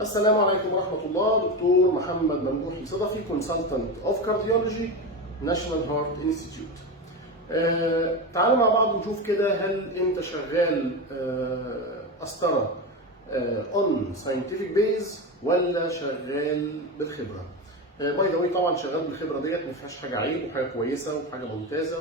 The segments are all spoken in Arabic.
السلام عليكم ورحمة الله. دكتور محمد ممدوحي صدفي، كونسلتنت اوف كارديولوجي، ناشونال هارت انستيتيوت. تعالوا مع بعض نشوف كده، هل انت شغال قسطرة اون ساينتفك بيز ولا شغال بالخبرة؟ باي ذا واي طبعا شغال بالخبرة ديت ما فيهاش حاجة عيب، وحاجة كويسة وحاجة ممتازة،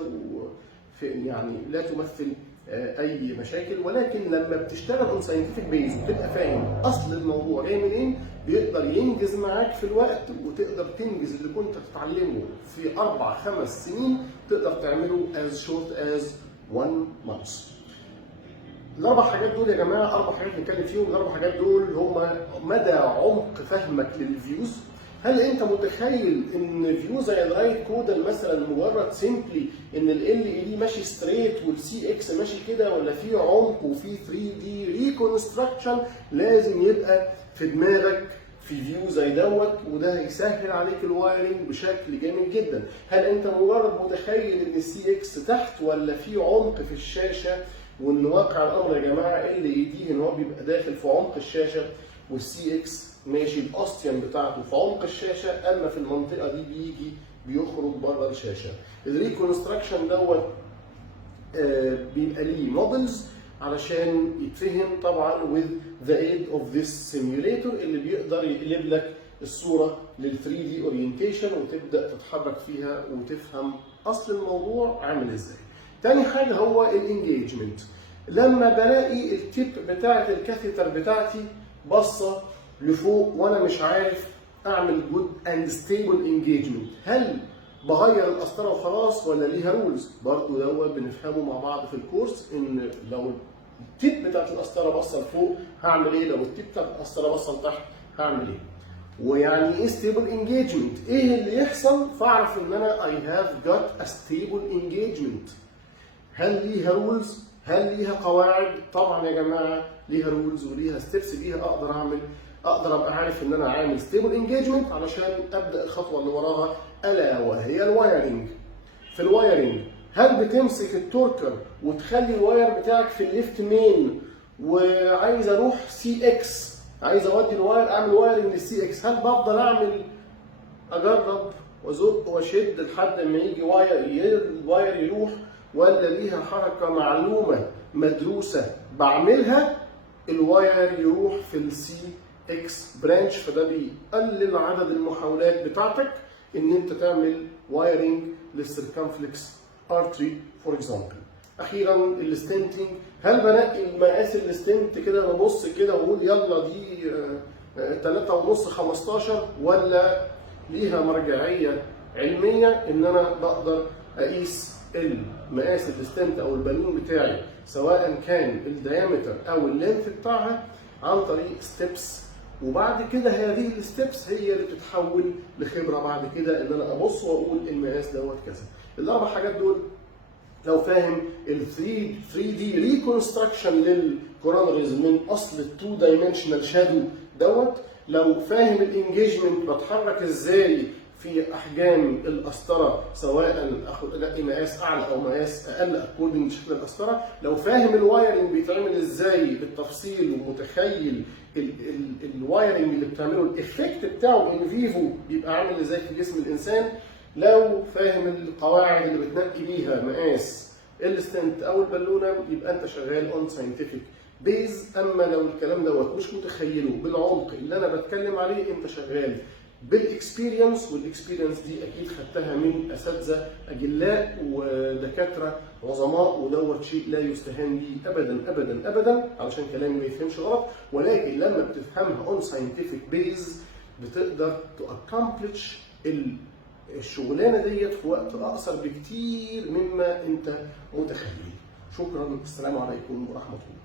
يعني لا تمثل اي مشاكل. ولكن لما بتشتغل اون ساينتفك بيز وتبقى فاهم اصل الموضوع جاي منين، بيقدر ينجز معاك في الوقت، وتقدر تنجز اللي كنت تتعلمه في 4-5 سنين تقدر تعمله as short as 1 month. الاربع حاجات دول يا جماعه، اربع حاجات بنتكلم فيهم. الاربع حاجات دول هم مدى عمق فهمك للفيوز. هل انت متخيل ان فيو زي الرايت كودر مثلا مجرد سيمبلي ان ال LED ماشي ستريت والسي اكس ماشي كده، ولا في عمق وفي 3D ريكونستراكشن لازم يبقى في دماغك في فيو زي دوت، وده هيسهل عليك الوايرنج بشكل جامد جدا. هل انت مجرد متخيل ان السي اكس تحت، ولا في عمق في الشاشه، وان واقع الامر يا جماعه LED ان هو بيبقى داخل في عمق الشاشه، والسي اكس ماشي الاوستيان بتاعته في عمق الشاشه، اما في المنطقه دي بيجي بيخرج بره الشاشه. الريكونستراكشن دوت بيبقى ليه مودلز علشان يتفهم طبعا with the aid of this simulator اللي بيقدر يقلب لك الصوره لل 3D orientation وتبدا تتحرك فيها وتفهم اصل الموضوع عامل ازاي. تاني حاجه هو الانجيجمنت. لما بلاقي التيب بتاعت الكاثيتر بتاعتي بصه لفوق وانا مش عارف اعمل جود اند ستيبل انجيجمنت، هل بغير القسطره وخلاص ولا ليها رولز؟ برضه دوت بنفهمه مع بعض في الكورس، ان لو التيب بتاعت القسطره بصه لفوق هعمل ايه، لو التيب بتاعت القسطره بصه لتحت هعمل ايه. ويعني ايه ستيبل انجيجمنت؟ ايه اللي يحصل فاعرف ان انا اي هاف جوت ا ستيبل انجيجمنت؟ هل ليها رولز؟ هل ليها قواعد؟ طبعا يا جماعه ليها رولز وليها ستيبس بيها اقدر ابقى عارف ان انا عامل ستيبل انجيجمنت علشان ابدا الخطوه اللي وراها، الا وهي الوايرنج. في الوايرنج هل بتمسك التوركر وتخلي الواير بتاعك في الليفت مين، وعايز اروح سي اكس، عايز اودي الواير اعمل وايرنج للسي اكس، هل بفضل اجرب وازق واشد لحد ما يجي الواير يروح، ولا ليها حركه معلومه مدروسه بعملها الواير يروح في السي اكس برانش؟ فده بيقلل عدد المحاولات بتاعتك ان انت تعمل وايرنج للسيركمفلكس ارتري فور اكزامبل. اخيرا الستنتنج. هل بنقي مقاس الستنت كده ببص كده واقول يلا دي 3.5 15، ولا ليها مرجعيه علميه ان انا بقدر اقيس المقاس الستنت او البالون بتاعي سواء كان الديامتر او اللينث بتاعها عن طريق ستيبس، وبعد كده هذه الستيبس هي اللي بتتحول لخبره بعد كده ان انا ابص واقول المقاس دوت كذا. الاربع حاجات دول لو فاهم ال 3D ريكونستراكشن للكورونريز من اصل ال 2 دايمنشنال شادو دوت، لو فاهم الانجيجمنت بتحرك ازاي في احجام القسطره، سواء الاقي مقاس اعلى او مقاس اقل اكوردنج لشكل القسطره، لو فاهم الوايرنج بيتعمل ازاي بالتفصيل ومتخيل الوايرنج اللي بتعمله الايفكت بتاعه ان فيفو بيبقى عامل ازاي في جسم الانسان، لو فاهم القواعد اللي بتنقي بيها مقاس الستنت او البالونه، يبقى انت شغال اون ساينتفك بيز. اما لو الكلام دوت مش متخيله بالعمق اللي انا بتكلم عليه، انت شغال بالاكسبيرينس، والاكسبيرينس دي اكيد خدتها من اساتذه اجلاء ودكاتره عظماء، ودوت شيء لا يستهان به ابدا ابدا ابدا، علشان كلامي ما يفهمش غلط. ولكن لما بتفهمها اون ساينتفك بيز بتقدر تو اكمبلش الشغلانه ديت في وقت اقصر بكتير مما انت متخيل. شكرا، السلام عليكم ورحمه الله.